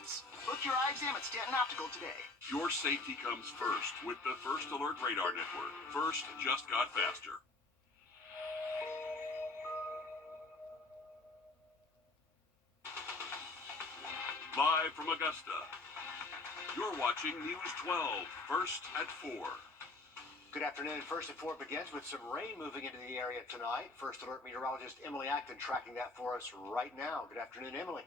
begins. Book your eye exam at Stanton Optical today. Your safety comes first with the First Alert Radar Network. First just got faster. Live from Augusta, you're watching News 12, First at 4. Good afternoon. First at 4 begins with some rain moving into the area tonight. First Alert meteorologist Emily Acton tracking that for us right now. Good afternoon, Emily.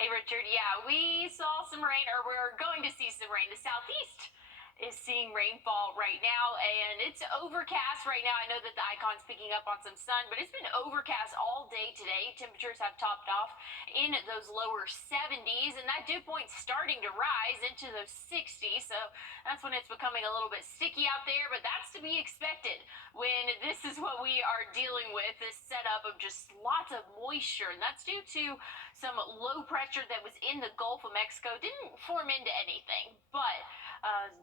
Hey, Richard. Yeah, we saw some rain, or we're going to see some rain. The southeast is seeing rainfall right now, and it's overcast right now. I know that the icon's picking up on some sun, but it's been overcast all day today. Temperatures have topped off in those lower 70s, and that dew point's starting to rise into those 60s, so that's when it's becoming a little bit sticky out there, but that's to be expected when this is what we are dealing with, this setup of just lots of moisture, and that's due to some low pressure that was in the Gulf of Mexico. Didn't form into anything, but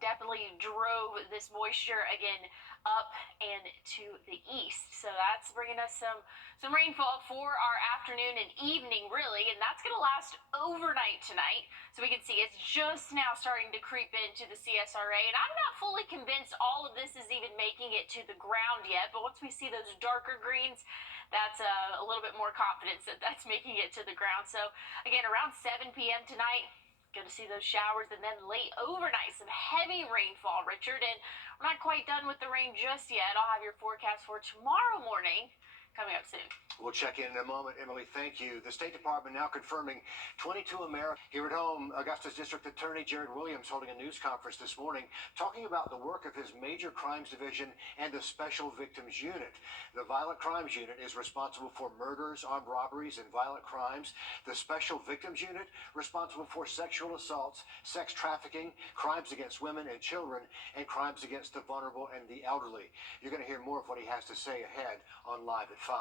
definitely drove this moisture again up and to the east. So that's bringing us some rainfall for our afternoon and evening, really, and that's going to last overnight tonight. So we can see it's just now starting to creep into the CSRA, and I'm not fully convinced all of this is even making it to the ground yet, but once we see those darker greens, that's a little bit more confidence that that's making it to the ground. So again, around 7 p.m. tonight, going to see those showers, and then late overnight, some heavy rainfall, Richard, and we're not quite done with the rain just yet. I'll have your forecast for tomorrow morning coming up soon. We'll check in a moment. Emily, thank you. The State Department now confirming 22 Americans. Here at home, Augusta's District Attorney Jared Williams holding a news conference this morning talking about the work of his Major Crimes Division and the Special Victims Unit. The Violent Crimes Unit is responsible for murders, armed robberies, and violent crimes. The Special Victims Unit responsible for sexual assaults, sex trafficking, crimes against women and children, and crimes against the vulnerable and the elderly. You're going to hear more of what he has to say ahead on Live at 5.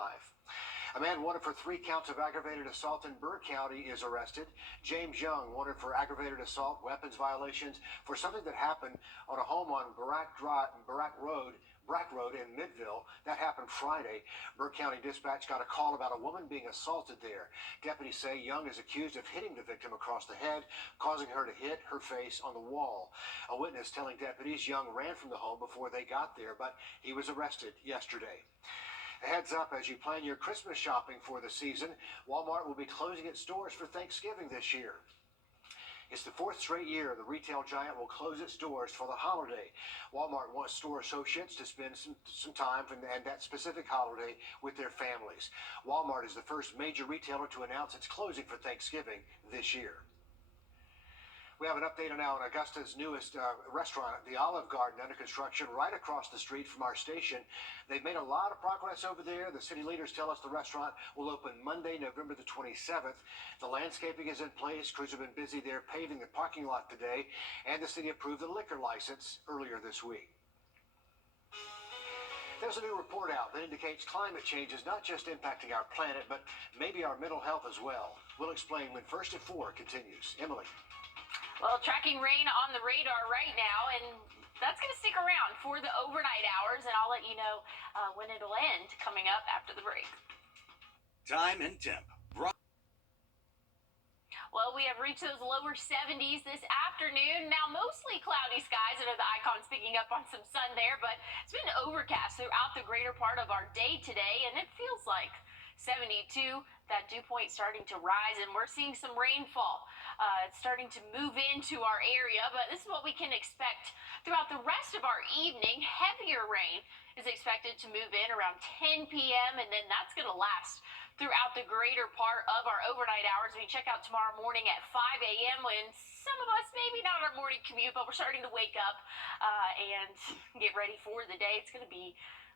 A man wanted for 3 counts of aggravated assault in Burke County is arrested. James Young wanted for aggravated assault, weapons violations for something that happened on a home on Brack Road in Midville. That happened Friday. Burke County Dispatch got a call about a woman being assaulted there. Deputies say Young is accused of hitting the victim across the head, causing her to hit her face on the wall. A witness telling deputies Young ran from the home before they got there, but he was arrested yesterday. A heads up as you plan your Christmas shopping for the season. Walmart will be closing its doors for Thanksgiving this year. It's the 4th straight year the retail giant will close its doors for the holiday. Walmart wants store associates to spend some time and that specific holiday with their families. Walmart is the first major retailer to announce its closing for Thanksgiving this year. We have an update on now on Augusta's newest restaurant, the Olive Garden, under construction right across the street from our station. They've made a lot of progress over there. The city leaders tell us the restaurant will open Monday, November the 27th. The landscaping is in place. Crews have been busy there paving the parking lot today, and the city approved the liquor license earlier this week. There's a new report out that indicates climate change is not just impacting our planet, but maybe our mental health as well. We'll explain when First at 4 continues. Emily. Well, tracking rain on the radar right now, and that's going to stick around for the overnight hours, and I'll let you know when it'll end coming up after the break. Time and temp. Well, we have reached those lower 70s this afternoon. Now, mostly cloudy skies. I know the icon's picking up on some sun there, but it's been overcast throughout the greater part of our day today, and it feels like 72. That dew point starting to rise, and we're seeing some rainfall. It's starting to move into our area, but this is what we can expect throughout the rest of our evening. Heavier rain is expected to move in around 10 p.m., and then that's going to last throughout the greater part of our overnight hours. We check out tomorrow morning at 5 a.m. when some of us, maybe not our morning commute, but we're starting to wake up and get ready for the day. It's going to be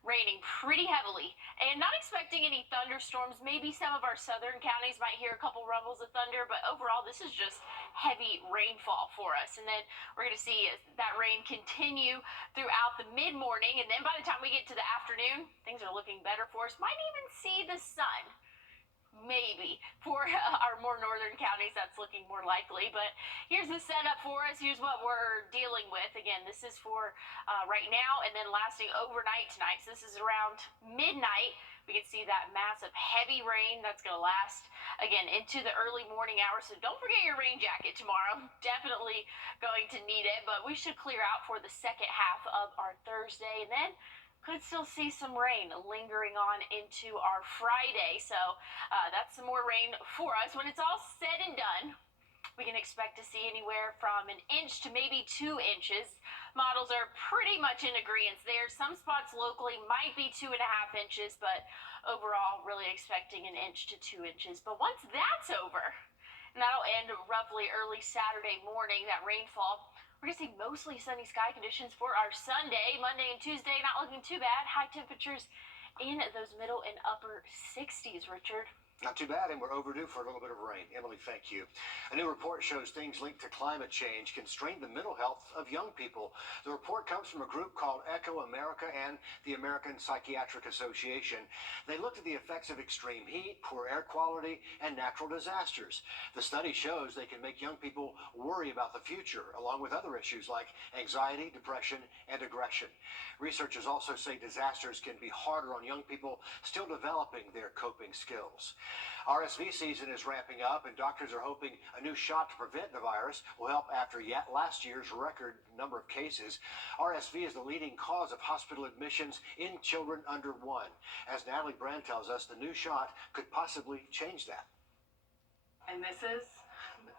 raining pretty heavily and not expecting any thunderstorms. Maybe some of our southern counties might hear a couple rumbles of thunder, but overall this is just heavy rainfall for us. And then we're going to see that rain continue throughout the mid-morning, and then by the time we get to the afternoon, things are looking better for us. Might even see the sun. Maybe for our more northern counties, that's looking more likely. But here's the setup for us. Here's what we're dealing with. Again, this is for right now and then lasting overnight tonight. So this is around midnight We can see that massive heavy rain that's going to last again into the early morning hours. So don't forget your rain jacket tomorrow. Definitely going to need it, but we should clear out for the second half of our Thursday, and then could still see some rain lingering on into our Friday. So that's some more rain for us. When it's all said and done, we can expect to see anywhere from 1 inch to maybe 2 inches. Models are pretty much in agreement there. Some spots locally might be 2.5 inches, but overall really expecting 1 inch to 2 inches. But once that's over, and that'll end roughly early Saturday morning, that rainfall, we're going to see mostly sunny sky conditions for our Sunday. Monday and Tuesday not looking too bad. High temperatures in those middle and upper 60s, Richard. Not too bad, and we're overdue for a little bit of rain. Emily, thank you. A new report shows things linked to climate change can strain the mental health of young people. The report comes from a group called Echo America and the American Psychiatric Association. They looked at the effects of extreme heat, poor air quality, and natural disasters. The study shows they can make young people worry about the future, along with other issues like anxiety, depression, and aggression. Researchers also say disasters can be harder on young people still developing their coping skills. RSV season is ramping up, and doctors are hoping a new shot to prevent the virus will help after yet last year's record number of cases. RSV is the leading cause of hospital admissions in children under 1. As Natalie Brand tells us, the new shot could possibly change that. And this is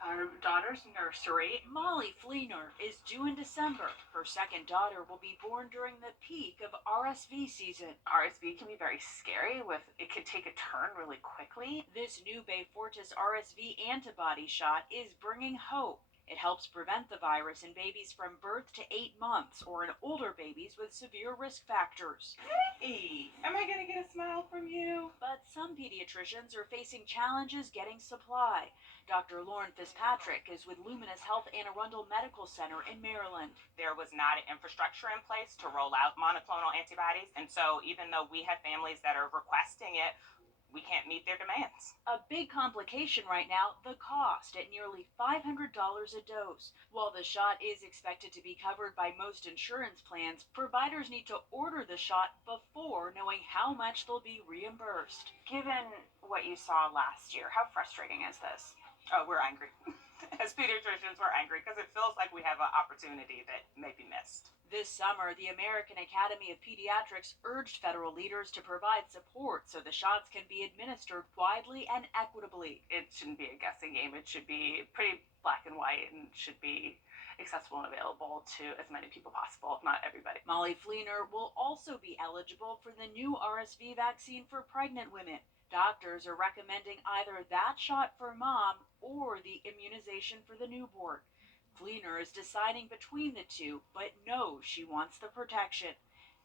our daughter's nursery. Molly Fleener is due in December. Her second daughter will be born during the peak of RSV season. RSV can be very scary. It could take a turn really quickly. This new Beyfortus RSV antibody shot is bringing hope. It helps prevent the virus in babies from birth to 8 months or in older babies with severe risk factors. Hey, am I going to get a smile from you? But some pediatricians are facing challenges getting supply. Dr. Lauren Fitzpatrick is with Luminous Health Anne Arundel Medical Center in Maryland. There was not an infrastructure in place to roll out monoclonal antibodies, and so even though we have families that are requesting it, we can't meet their demands. A big complication right now, the cost at nearly $500 a dose. While the shot is expected to be covered by most insurance plans, providers need to order the shot before knowing how much they'll be reimbursed. Given what you saw last year, how frustrating is this? Oh, we're angry. As pediatricians, we're angry because it feels like we have an opportunity that may be missed. This summer, the American Academy of Pediatrics urged federal leaders to provide support so the shots can be administered widely and equitably. It shouldn't be a guessing game. It should be pretty black and white and should be accessible and available to as many people possible, if not everybody. Molly Fleener will also be eligible for the new RSV vaccine for pregnant women. Doctors are recommending either that shot for mom or the immunization for the newborn. Fleener is deciding between the two, but knows she wants the protection.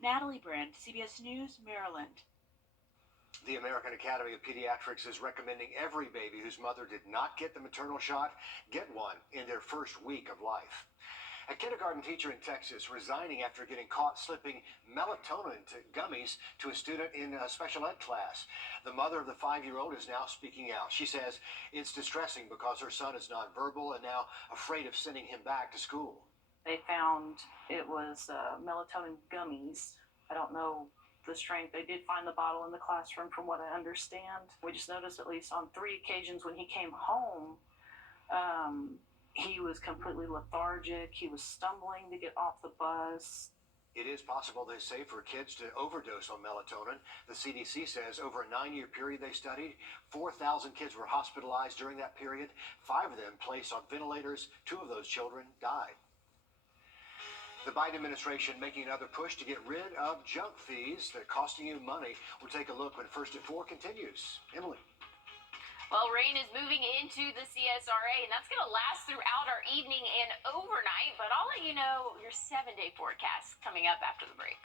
Natalie Brand, CBS News, Maryland. The American Academy of Pediatrics is recommending every baby whose mother did not get the maternal shot get one in their first week of life. A kindergarten teacher in Texas resigning after getting caught slipping melatonin gummies to a student in a special ed class. The mother of the 5-year-old is now speaking out. She says it's distressing because her son is nonverbal and now afraid of sending him back to school. They found it was melatonin gummies. I don't know the strength. They did find the bottle in the classroom from what I understand. We just noticed at least on 3 occasions when he came home, he was completely lethargic. He was stumbling to get off the bus. It is possible, they say, for kids to overdose on melatonin. The CDC says over a 9-year period they studied, 4,000 kids were hospitalized during that period. 5 of them placed on ventilators. 2 of those children died. The Biden administration making another push to get rid of junk fees that are costing you money. We'll take a look when First at 4 continues. Emily. Well, rain is moving into the CSRA, and that's going to last throughout our evening and overnight, but I'll let you know your 7-day forecast coming up after the break.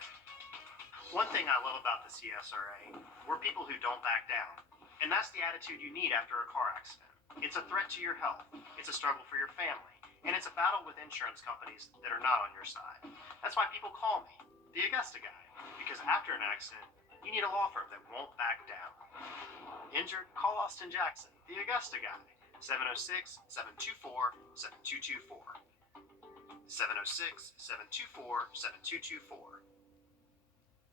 One thing I love about the CSRA, we're people who don't back down. And that's the attitude you need after a car accident. It's a threat to your health, it's a struggle for your family, and it's a battle with insurance companies that are not on your side. That's why people call me the Augusta guy, because after an accident, you need a law firm that won't back down. Injured? Call Austin Jackson, the Augusta guy. 706-724-7224. 706-724-7224.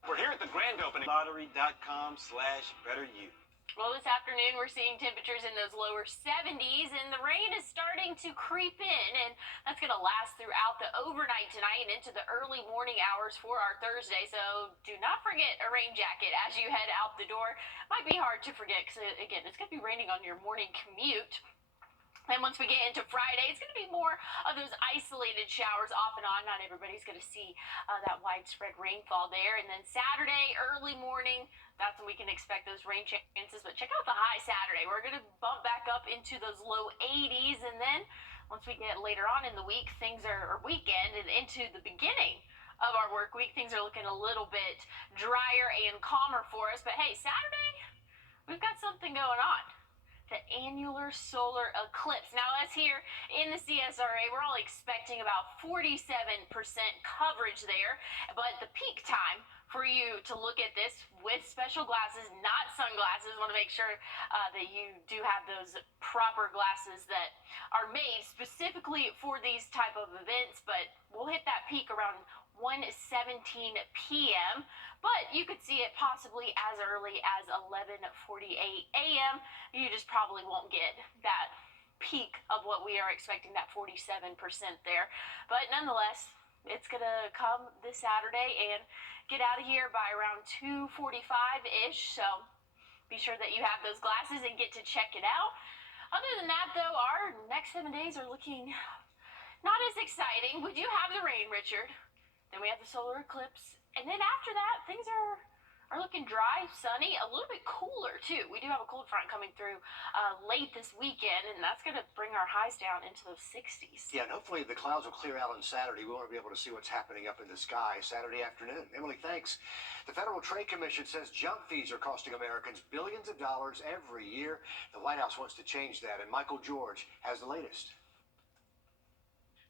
We're here at the grand opening. Lottery.com/betteryou. Well, this afternoon we're seeing temperatures in those lower 70s, and the rain is starting to creep in, and that's going to last throughout the overnight tonight and into the early morning hours for our Thursday. So do not forget a rain jacket as you head out the door. Might be hard to forget because, again, it's going to be raining on your morning commute. And once we get into Friday, it's going to be more of those isolated showers off and on. Not everybody's going to see that widespread rainfall there. And then Saturday, early morning, that's when we can expect those rain chances. But check out the high Saturday. We're going to bump back up into those low 80s. And then once we get later on in the week, or weekend, and into the beginning of our work week, things are looking a little bit drier and calmer for us. But hey, Saturday, we've got something going on. The annular solar eclipse. Now, us here in the CSRA, we're all expecting about 47% coverage there, but the peak time for you to look at this with special glasses, not sunglasses. Want to make sure that you do have those proper glasses that are made specifically for these type of events, but we'll hit that peak around 1:17 p.m., but you could see it possibly as early as 11:48 a.m. You just probably won't get that peak of what we are expecting, that 47% there. But nonetheless, it's going to come this Saturday and get out of here by around 2:45-ish, so be sure that you have those glasses and get to check it out. Other than that, though, our next 7 days are looking not as exciting. We do have the rain, Richard. Then we have the solar eclipse. And then after that, things are looking dry, sunny, a little bit cooler, too. We do have a cold front coming through late this weekend, and that's going to bring our highs down into those 60s. Yeah, and hopefully the clouds will clear out on Saturday. We want to be able to see what's happening up in the sky Saturday afternoon. Emily, thanks. The Federal Trade Commission says junk fees are costing Americans billions of dollars every year. The White House wants to change that, and Michael George has the latest.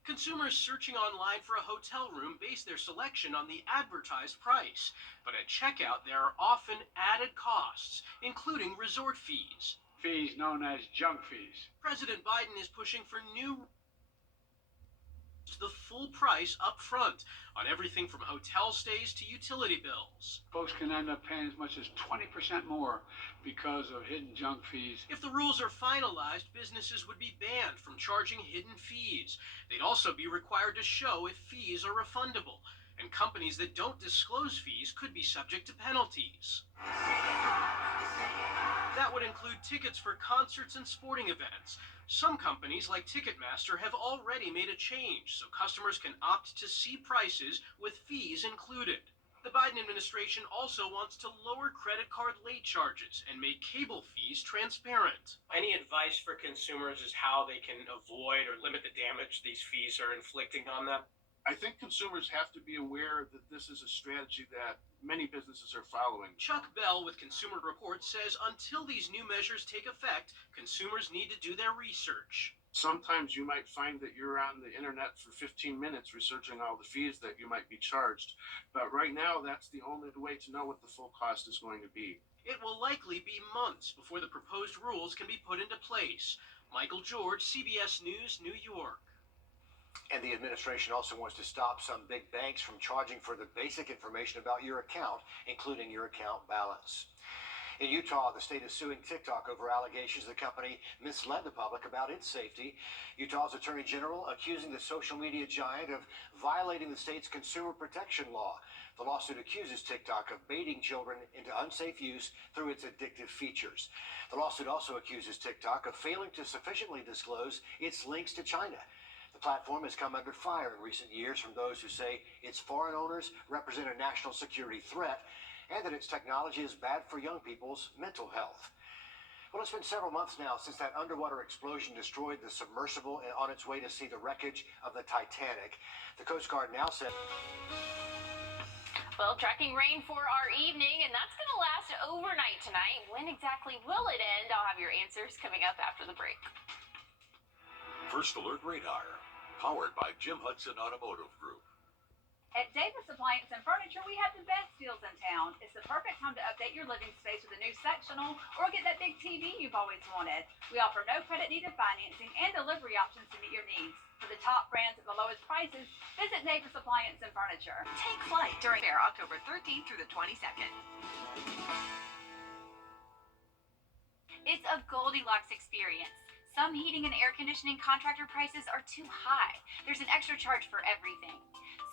Consumers searching online for a hotel room base their selection on the advertised price. But at checkout, there are often added costs, including resort fees. Fees known as junk fees. President Biden is pushing for the full price up front on everything from hotel stays to utility bills. Folks can end up paying as much as 20% more because of hidden junk fees. If the rules are finalized, businesses would be banned from charging hidden fees. They'd also be required to show if fees are refundable, and companies that don't disclose fees could be subject to penalties. That would include tickets for concerts and sporting events. Some companies, like Ticketmaster, have already made a change so customers can opt to see prices with fees included. The Biden administration also wants to lower credit card late charges and make cable fees transparent. Any advice for consumers is how they can avoid or limit the damage these fees are inflicting on them? I think consumers have to be aware that this is a strategy that many businesses are following. Chuck Bell with Consumer Reports says until these new measures take effect, consumers need to do their research. Sometimes you might find that you're on the internet for 15 minutes researching all the fees that you might be charged. But right now, that's the only way to know what the full cost is going to be. It will likely be months before the proposed rules can be put into place. Michael George, CBS News, New York. And the administration also wants to stop some big banks from charging for the basic information about your account, including your account balance. In Utah, the state is suing TikTok over allegations the company misled the public about its safety. Utah's Attorney General accusing the social media giant of violating the state's consumer protection law. The lawsuit accuses TikTok of baiting children into unsafe use through its addictive features. The lawsuit also accuses TikTok of failing to sufficiently disclose its links to China. The platform has come under fire in recent years from those who say its foreign owners represent a national security threat and that its technology is bad for young people's mental health. Well, it's been several months now since that underwater explosion destroyed the submersible on its way to see the wreckage of the Titanic. The Coast Guard now said... Well, tracking rain for our evening, and that's going to last overnight tonight. When exactly will it end? I'll have your answers coming up after the break. First Alert Radar, powered by Jim Hudson Automotive Group. At Davis Appliance and Furniture, we have the best deals in town. It's the perfect time to update your living space with a new sectional or get that big TV you've always wanted. We offer no credit needed financing and delivery options to meet your needs. For the top brands at the lowest prices, visit Davis Appliance and Furniture. Take flight during fair October 13th through the 22nd. It's a Goldilocks experience. Some heating and air conditioning contractor prices are too high. There's an extra charge for everything.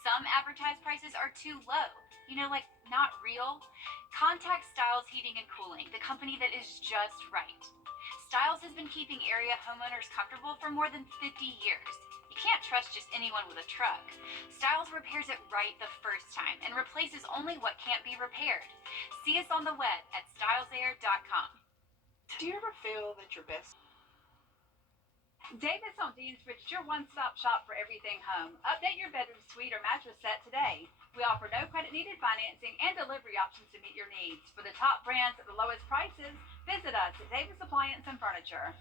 Some advertised prices are too low. You know, like not real. Contact Styles Heating and Cooling, the company that is just right. Styles has been keeping area homeowners comfortable for more than 50 years. You can't trust just anyone with a truck. Styles repairs it right the first time and replaces only what can't be repaired. See us on the web at stylesair.com. Do you ever feel that your best Davis on Deansbridge is your one-stop shop for everything home. Update your bedroom suite or mattress set today. We offer no credit-needed financing and delivery options to meet your needs. For the top brands at the lowest prices, visit us at Davis Appliance and Furniture.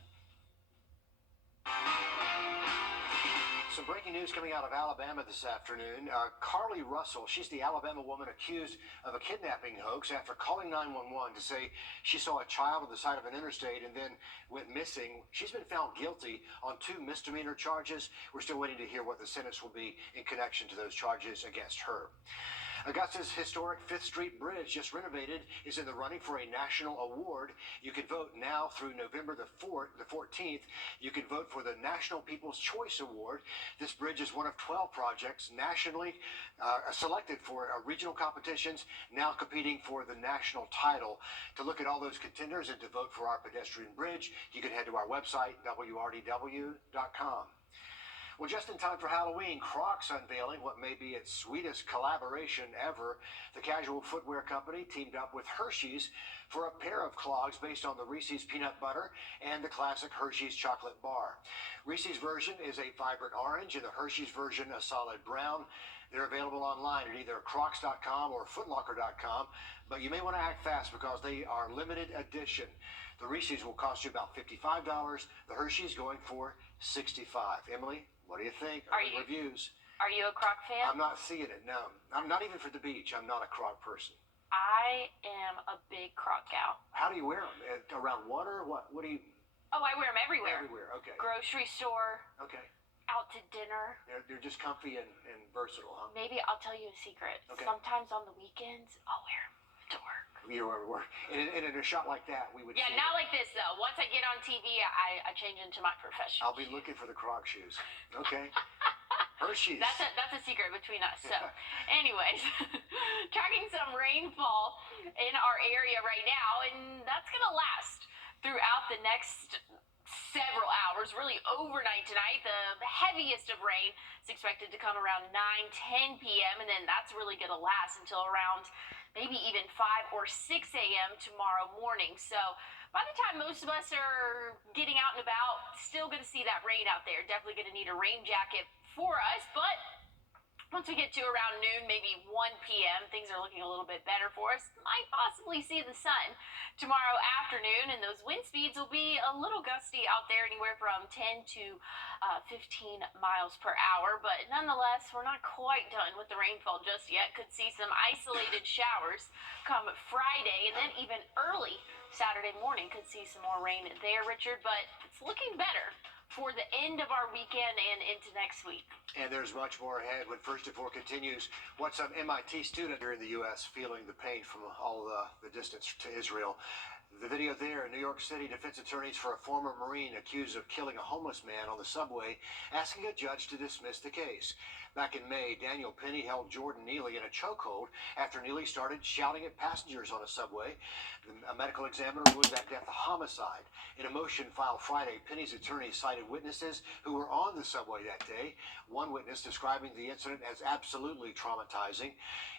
Some breaking news coming out of Alabama this afternoon. Carly Russell, she's the Alabama woman accused of a kidnapping hoax after calling 911 to say she saw a child on the side of an interstate and then went missing. She's been found guilty on 2 misdemeanor charges. We're still waiting to hear what the sentence will be in connection to those charges against her. Augusta's historic 5th Street Bridge, just renovated, is in the running for a national award. You can vote now through November the 14th. You can vote for the National People's Choice Award. This bridge is one of 12 projects nationally selected for regional competitions, now competing for the national title. To look at all those contenders and to vote for our pedestrian bridge, you can head to our website, wrdw.com. Well, just in time for Halloween, Crocs unveiling what may be its sweetest collaboration ever. The casual footwear company teamed up with Hershey's for a pair of clogs based on the Reese's peanut butter and the classic Hershey's chocolate bar. Reese's version is a vibrant orange and the Hershey's version a solid brown. They're available online at either crocs.com or footlocker.com, but you may want to act fast because they are limited edition. The Reese's will cost you about $55. The Hershey's going for $65. Emily, what do you think? Reviews. Are you a Croc fan? I'm not seeing it, no. I'm not even for the beach. I'm not a Croc person. I am a big Croc gal. How do you wear them? Around water? What do you... Oh, I wear them everywhere. Everywhere, okay. Grocery store. Okay. Out to dinner. They're just comfy and versatile, huh? Maybe I'll tell you a secret. Okay. Sometimes on the weekends, I'll wear them to work. You were. And in a shot like that, we would... Yeah, see not like this, though. Once I get on TV, I change into my professional I'll be looking for the Croc shoes. Okay. Hershey's. That's a secret between us. So, anyways, tracking some rainfall in our area right now, and that's going to last throughout the next several hours, really overnight tonight. The heaviest of rain is expected to come around 9-10 p.m., and then that's really going to last until around maybe even 5 or 6 a.m. tomorrow morning. So by the time most of us are getting out and about, still going to see that rain out there. Definitely going to need a rain jacket for us, but once we get to around noon, maybe 1 p.m., things are looking a little bit better for us. Might possibly see the sun tomorrow afternoon, and those wind speeds will be a little gusty out there, anywhere from 10 to 15 miles per hour. But nonetheless, we're not quite done with the rainfall just yet. Could see some isolated showers come Friday, and then even early Saturday morning could see some more rain there, Richard. But it's looking better for the end of our weekend and into next week. And there's much more ahead when First at 4 continues. What's some MIT student here in the U.S. feeling the pain from all the distance to Israel? The video there, New York City defense attorneys for a former Marine accused of killing a homeless man on the subway asking a judge to dismiss the case. Back in May, Daniel Penny held Jordan Neely in a chokehold after Neely started shouting at passengers on a subway. A medical examiner ruled that death a homicide. In a motion filed Friday, Penny's attorney cited witnesses who were on the subway that day. One witness describing the incident as absolutely traumatizing.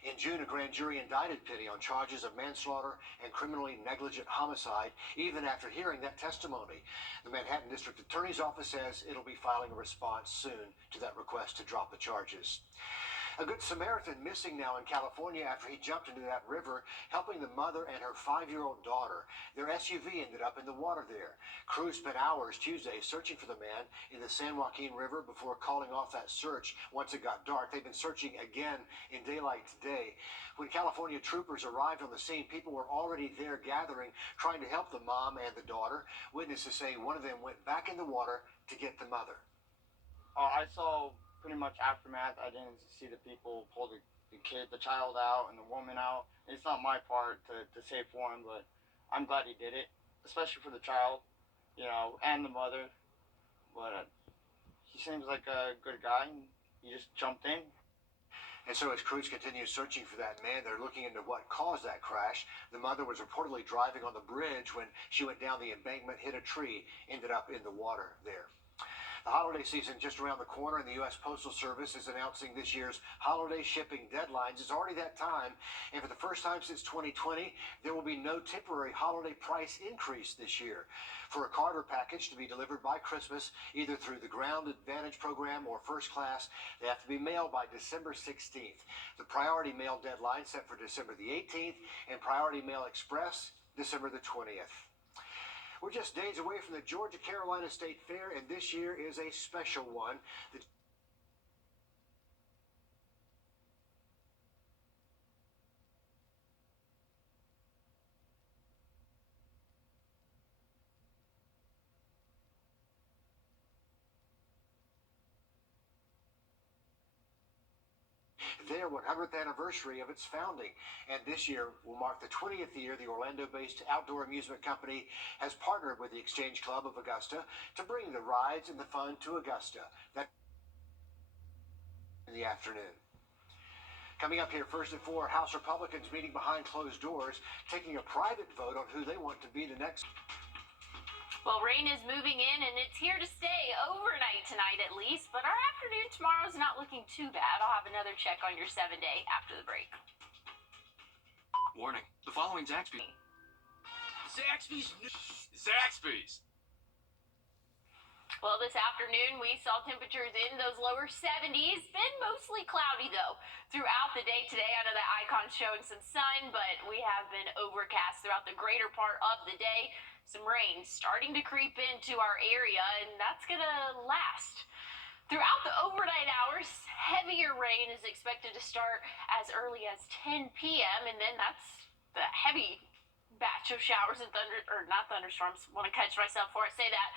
In June, a grand jury indicted Penny on charges of manslaughter and criminally negligent homicide, even after hearing that testimony. The Manhattan District Attorney's Office says it'll be filing a response soon to that request to drop the charges. A Good Samaritan missing now in California after he jumped into that river, helping the mother and her 5-year-old daughter. Their SUV ended up in the water there. Crews spent hours Tuesday searching for the man in the San Joaquin River before calling off that search once it got dark. They've been searching again in daylight today. When California troopers arrived on the scene, people were already there gathering, trying to help the mom and the daughter. Witnesses say one of them went back in the water to get the mother. I saw pretty much aftermath. I didn't see the people pull the child out and the woman out. It's not my part to say for him, but I'm glad he did it, especially for the child, and the mother. But he seems like a good guy, and he just jumped in. And so as crews continue searching for that man, they're looking into what caused that crash. The mother was reportedly driving on the bridge when she went down the embankment, hit a tree, ended up in the water there. The holiday season just around the corner, and the U.S. Postal Service is announcing this year's holiday shipping deadlines. It's already that time, and for the first time since 2020, there will be no temporary holiday price increase this year. For a Carter package to be delivered by Christmas, either through the Ground Advantage program or first class, they have to be mailed by December 16th. The priority mail deadline set for December the 18th, and priority mail express December the 20th. We're just days away from the Georgia-Carolina State Fair, and this year is a special one. Their 100th anniversary of its founding. And this year will mark the 20th year the Orlando-based outdoor amusement company has partnered with the Exchange Club of Augusta to bring the rides and the fun to Augusta. That in the afternoon. Coming up here first at 4, House Republicans meeting behind closed doors, taking a private vote on who they want to be the next. Well, rain is moving in, and it's here to stay overnight tonight at least, but our afternoon tomorrow is not looking too bad. I'll have another check on your 7-day after the break. Warning, the following Zaxby's. Well, this afternoon we saw temperatures in those lower 70s. Been mostly cloudy, though, throughout the day today. I know that icon's showing some sun, but we have been overcast throughout the greater part of the day. Some rain starting to creep into our area, and that's going to last. Throughout the overnight hours, heavier rain is expected to start as early as 10 p.m., and then that's the heavy batch of showers and not thunderstorms. Want to catch myself before I say that.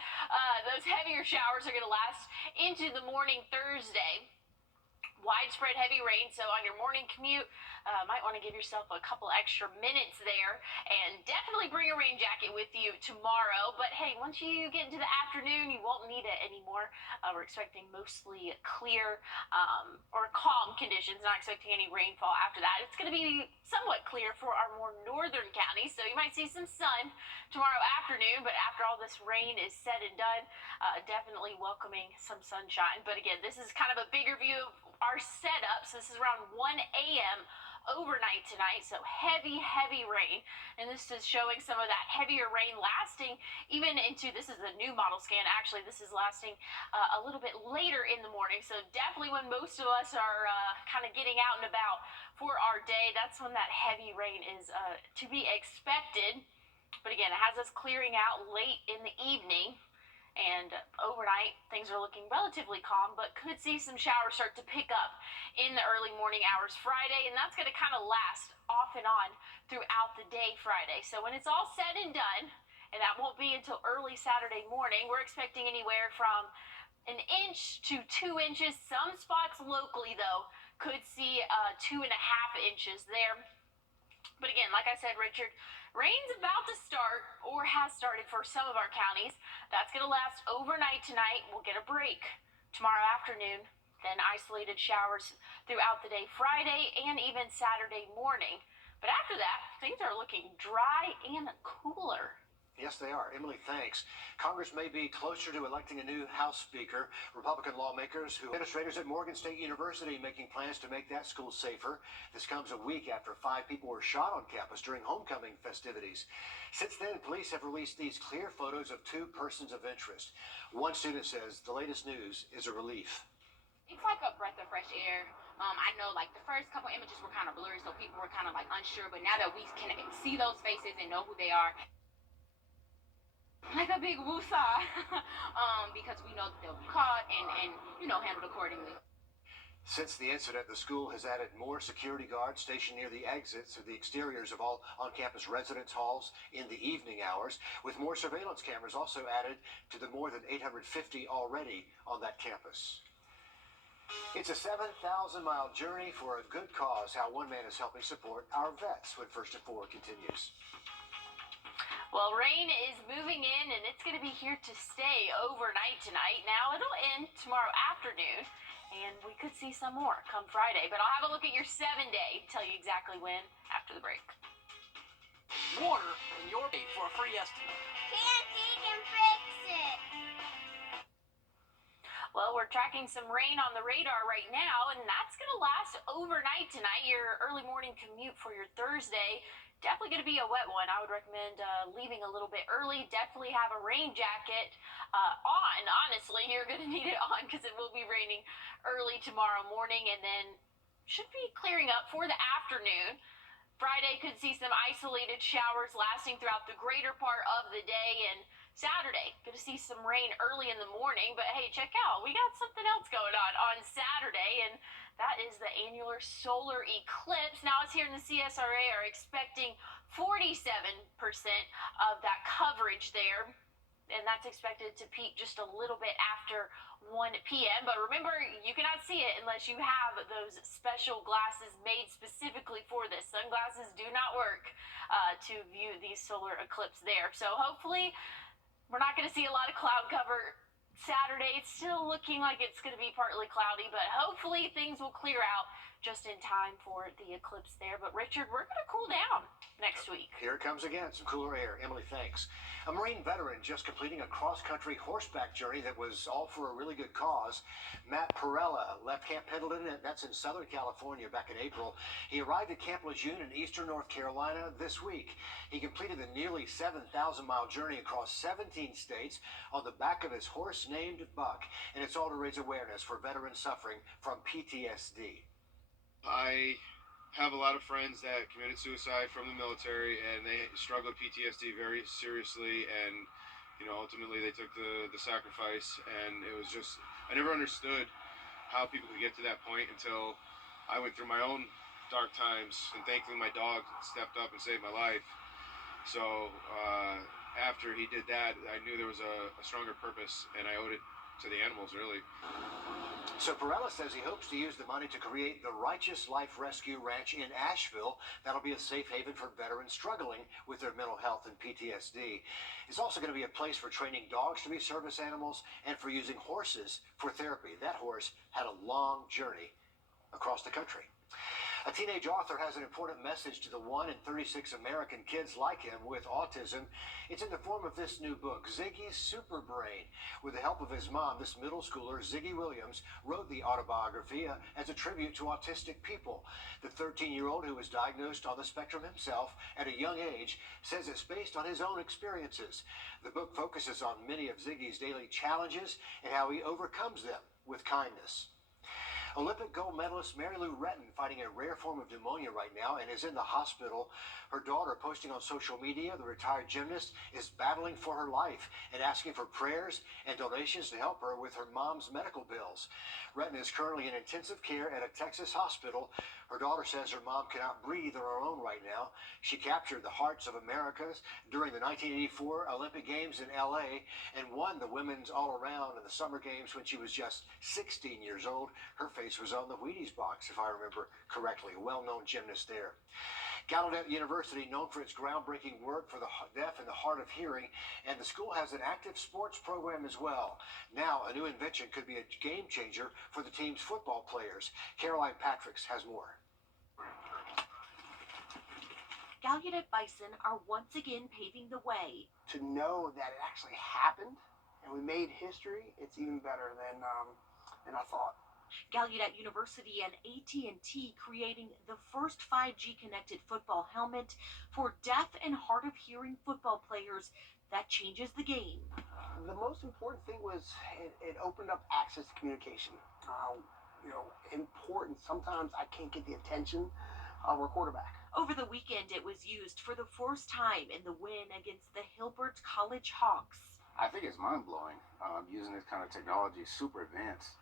Those heavier showers are going to last into the morning Thursday. Widespread heavy rain, so on your morning commute, might want to give yourself a couple extra minutes there, and definitely bring a rain jacket with you tomorrow. But hey, once you get into the afternoon, you won't need it anymore. We're expecting mostly clear or calm conditions, not expecting any rainfall after that. It's going to be somewhat clear for our more northern counties, so you might see some sun tomorrow afternoon, but after all this rain is said and done, definitely welcoming some sunshine. But again, this is kind of a bigger view of our setup, so this is around 1 a.m. overnight tonight, so heavy rain, and this is showing some of that heavier rain lasting even into, this is the new model scan, actually this is lasting a little bit later in the morning, so definitely when most of us are kind of getting out and about for our day, that's when that heavy rain is to be expected. But again, it has us clearing out late in the evening. And overnight, things are looking relatively calm, but could see some showers start to pick up in the early morning hours Friday, and that's going to kind of last off and on throughout the day Friday. So when it's all said and done, and that won't be until early Saturday morning, we're expecting anywhere from 1 inch to 2 inches. Some spots locally, though, could see 2.5 inches there. But again, like I said, Richard, rain's about to start or has started for some of our counties. That's going to last overnight tonight. We'll get a break tomorrow afternoon, then isolated showers throughout the day Friday and even Saturday morning. But after that, things are looking dry and cooler. Yes, they are. Emily, thanks. Congress may be closer to electing a new House Speaker. Republican lawmakers administrators at Morgan State University making plans to make that school safer. This comes a week after 5 people were shot on campus during homecoming festivities. Since then, police have released these clear photos of 2 persons of interest. One student says the latest news is a relief. It's like a breath of fresh air. I know like the first couple images were kind of blurry, so people were kind of like unsure, but now that we can see those faces and know who they are, like a big woosah, because we know that they'll be caught and handled accordingly. Since the incident, the school has added more security guards stationed near the exits or the exteriors of all on-campus residence halls in the evening hours, with more surveillance cameras also added to the more than 850 already on that campus. It's a 7,000-mile journey for a good cause. How one man is helping support our vets when First at 4 continues. Well, rain is moving in, and it's going to be here to stay overnight tonight. Now, it'll end tomorrow afternoon, and we could see some more come Friday. But I'll have a look at your 7-day, tell you exactly when after the break. Water in your bay for a free estimate. Candy can fix it. Well, we're tracking some rain on the radar right now, and that's going to last overnight tonight. Your early morning commute for your Thursday, definitely going to be a wet one. I would recommend leaving a little bit early. Definitely have a rain jacket on. Honestly, you're going to need it on because it will be raining early tomorrow morning, and then should be clearing up for the afternoon. Friday could see some isolated showers lasting throughout the greater part of the day, and Saturday, going to see some rain early in the morning. But hey, check out, we got something else going on Saturday, and that is the annular solar eclipse. Now, us here in the CSRA are expecting 47% of that coverage there, and that's expected to peak just a little bit after 1 p.m. But remember, you cannot see it unless you have those special glasses made specifically for this. Sunglasses do not work to view the solar eclipse there. So hopefully we're not going to see a lot of cloud cover Saturday. It's still looking like it's going to be partly cloudy, but hopefully things will clear out just in time for the eclipse there. But Richard, we're going to cool down next week. Here it comes again, some cooler air. Emily, thanks. A Marine veteran just completing a cross-country horseback journey that was all for a really good cause. Matt Perella left Camp Pendleton, and that's in Southern California, back in April. He arrived at Camp Lejeune in eastern North Carolina this week. He completed the nearly 7,000-mile journey across 17 states on the back of his horse named Buck, and it's all to raise awareness for veterans suffering from PTSD. I have a lot of friends that committed suicide from the military, and they struggle with PTSD very seriously, and ultimately they took the sacrifice, and it was just, I never understood how people could get to that point until I went through my own dark times, and thankfully my dog stepped up and saved my life. So after he did that, I knew there was a stronger purpose, and I owed it to the animals, really. So Perella says he hopes to use the money to create the Righteous Life Rescue Ranch in Asheville. That'll be a safe haven for veterans struggling with their mental health and PTSD. It's also going to be a place for training dogs to be service animals and for using horses for therapy. That horse had a long journey across the country. A teenage author has an important message to the 1 in 36 American kids like him with autism. It's in the form of this new book, Ziggy's Super Brain. With the help of his mom, this middle schooler, Ziggy Williams, wrote the autobiography as a tribute to autistic people. The 13-year-old, who was diagnosed on the spectrum himself at a young age, says it's based on his own experiences. The book focuses on many of Ziggy's daily challenges and how he overcomes them with kindness. Olympic gold medalist Mary Lou Retton fighting a rare form of pneumonia right now and is in the hospital. Her daughter posting on social media, the retired gymnast is battling for her life and asking for prayers and donations to help her with her mom's medical bills. Retton is currently in intensive care at a Texas hospital. Her daughter says her mom cannot breathe on her own right now. She captured the hearts of Americans during the 1984 Olympic Games in LA and won the women's all-around in the Summer Games when she was just 16 years old. Her face was on the Wheaties box, if I remember correctly. A well-known gymnast there. Gallaudet University, known for its groundbreaking work for the deaf and the hard of hearing, and the school has an active sports program as well. Now, a new invention could be a game changer for the team's football players. Caroline Patricks has more. Gallaudet Bison are once again paving the way. To know that it actually happened and we made history, it's even better than I thought. Gallaudet University and AT&T creating the first 5G connected football helmet for deaf and hard of hearing football players that changes the game. The most important thing was it opened up access to communication. Important. Sometimes I can't get the attention of a quarterback. Over the weekend, it was used for the first time in the win against the Hilbert College Hawks. I think it's mind-blowing. Using this kind of technology is super advanced.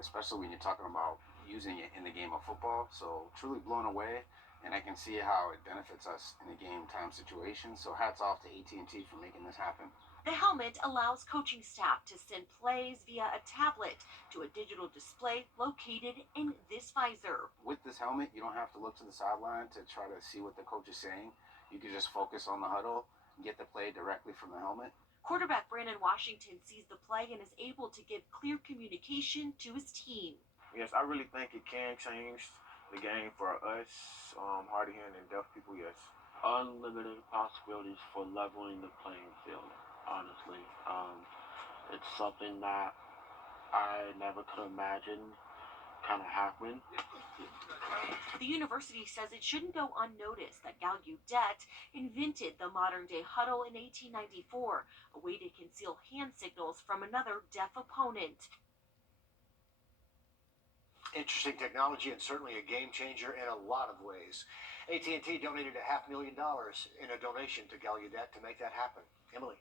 Especially when you're talking about using it in the game of football. So truly blown away, and I can see how it benefits us in a game time situation. So hats off to AT&T for making this happen. The helmet allows coaching staff to send plays via a tablet to a digital display located in this visor. With this helmet, you don't have to look to the sideline to try to see what the coach is saying. You can just focus on the huddle and get the play directly from the helmet. Quarterback Brandon Washington sees the play and is able to give clear communication to his team. Yes, I really think it can change the game for us, hard of hearing and deaf people, yes. Unlimited possibilities for leveling the playing field, honestly. It's something that I never could imagine kind of happening. The university says it shouldn't go unnoticed that Gallaudet invented the modern-day huddle in 1894, a way to conceal hand signals from another deaf opponent. Interesting technology and certainly a game changer in a lot of ways. AT&T donated $500,000 in a donation to Gallaudet to make that happen. Emily.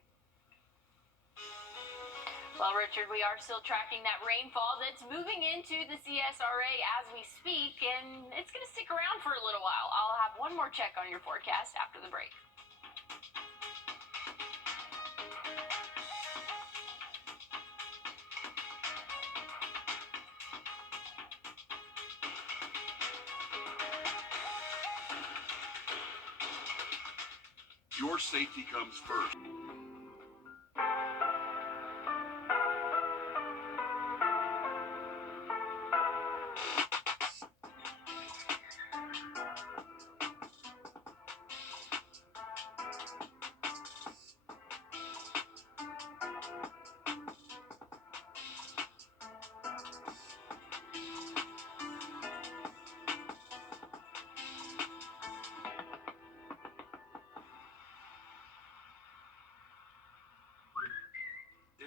Well, Richard, we are still tracking that rainfall that's moving into the CSRA as we speak, and it's going to stick around for a little while. I'll have one more check on your forecast after the break. Your safety comes first.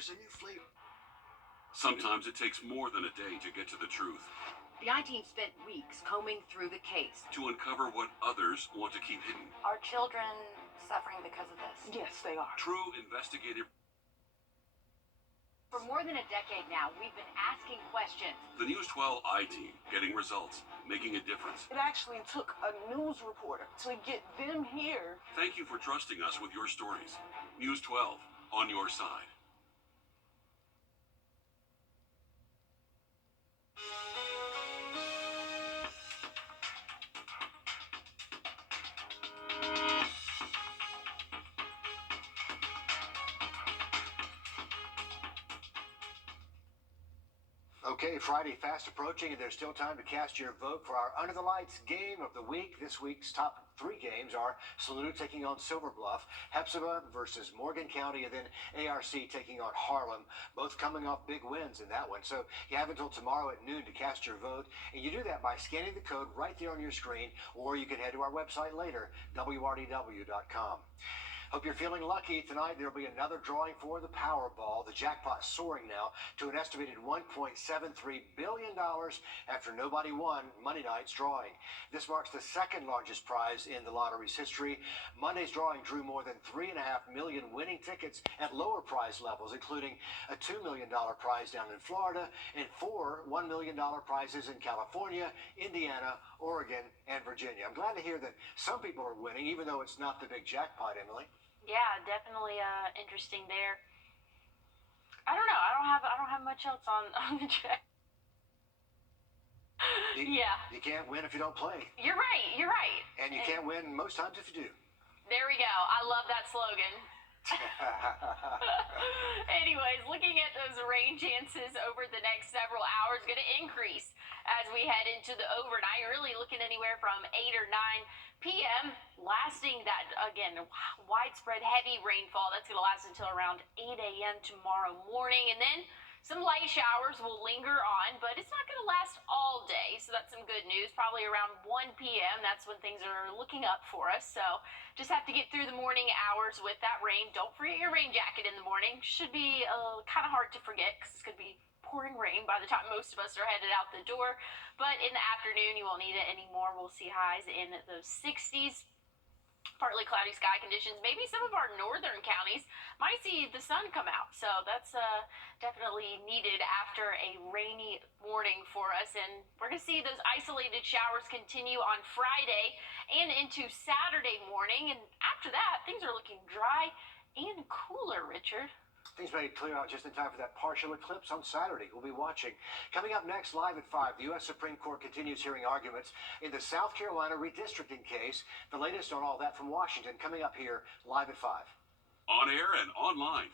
There's a new flavor. Sometimes it takes more than a day to get to the truth, The I-Team spent weeks combing through the case. to uncover what others want to keep hidden. Are children suffering because of this? Yes, they are. True investigative. For more than a decade now, we've been asking questions. The News 12 I-Team, getting results, making a difference. It actually took a news reporter to get them here. Thank you for trusting us with your stories. News 12, on your side. Okay, Friday fast approaching, and there's still time to cast your vote for our Under the Lights game of the week. This week's top three games are Saluda taking on Silver Bluff, Hepzibah versus Morgan County, and then ARC taking on Harlem, both coming off big wins in that one. So you have until tomorrow at noon to cast your vote, and you do that by scanning the code right there on your screen, or you can head to our website later, wrdw.com. Hope you're feeling lucky. Tonight there will be another drawing for the Powerball. The jackpot soaring now to an estimated $1.73 billion after nobody won Monday night's drawing. This marks the second largest prize in the lottery's history. Monday's drawing drew more than 3.5 million winning tickets at lower prize levels, including a $2 million prize down in Florida and 4 $1 million prizes in California, Indiana, Oregon, and Virginia. I'm glad to hear that some people are winning, even though it's not the big jackpot, Emily. Yeah, definitely interesting there. I don't know. I don't have much else on the check. Yeah. You can't win if you don't play. You're right. You're right. And you can't win most times if you do. There we go. I love that slogan. Anyways, looking at those rain chances over the next several hours, going to increase as we head into the overnight. Really looking anywhere from 8 or 9 p.m. lasting that, again, widespread heavy rainfall. That's going to last until around 8 a.m. tomorrow morning. And then some light showers will linger on, but it's not going to last all day. So that's some good news. Probably around 1 p.m. That's when things are looking up for us. So just have to get through the morning hours with that rain. Don't forget your rain jacket in the morning. Should be kind of hard to forget because it's going to be pouring rain by the time most of us are headed out the door. But in the afternoon, you won't need it anymore. We'll see highs in the 60s. Partly cloudy sky conditions. Maybe some of our northern counties might see the sun come out. So that's definitely needed after a rainy morning for us. And we're going to see those isolated showers continue on Friday and into Saturday morning. And after that, things are looking dry and cooler, Richard. Things may clear out just in time for that partial eclipse on Saturday. We'll be watching. Coming up next, live at 5, the U.S. Supreme Court continues hearing arguments in the South Carolina redistricting case. The latest on all that from Washington coming up here live at 5. On air and online.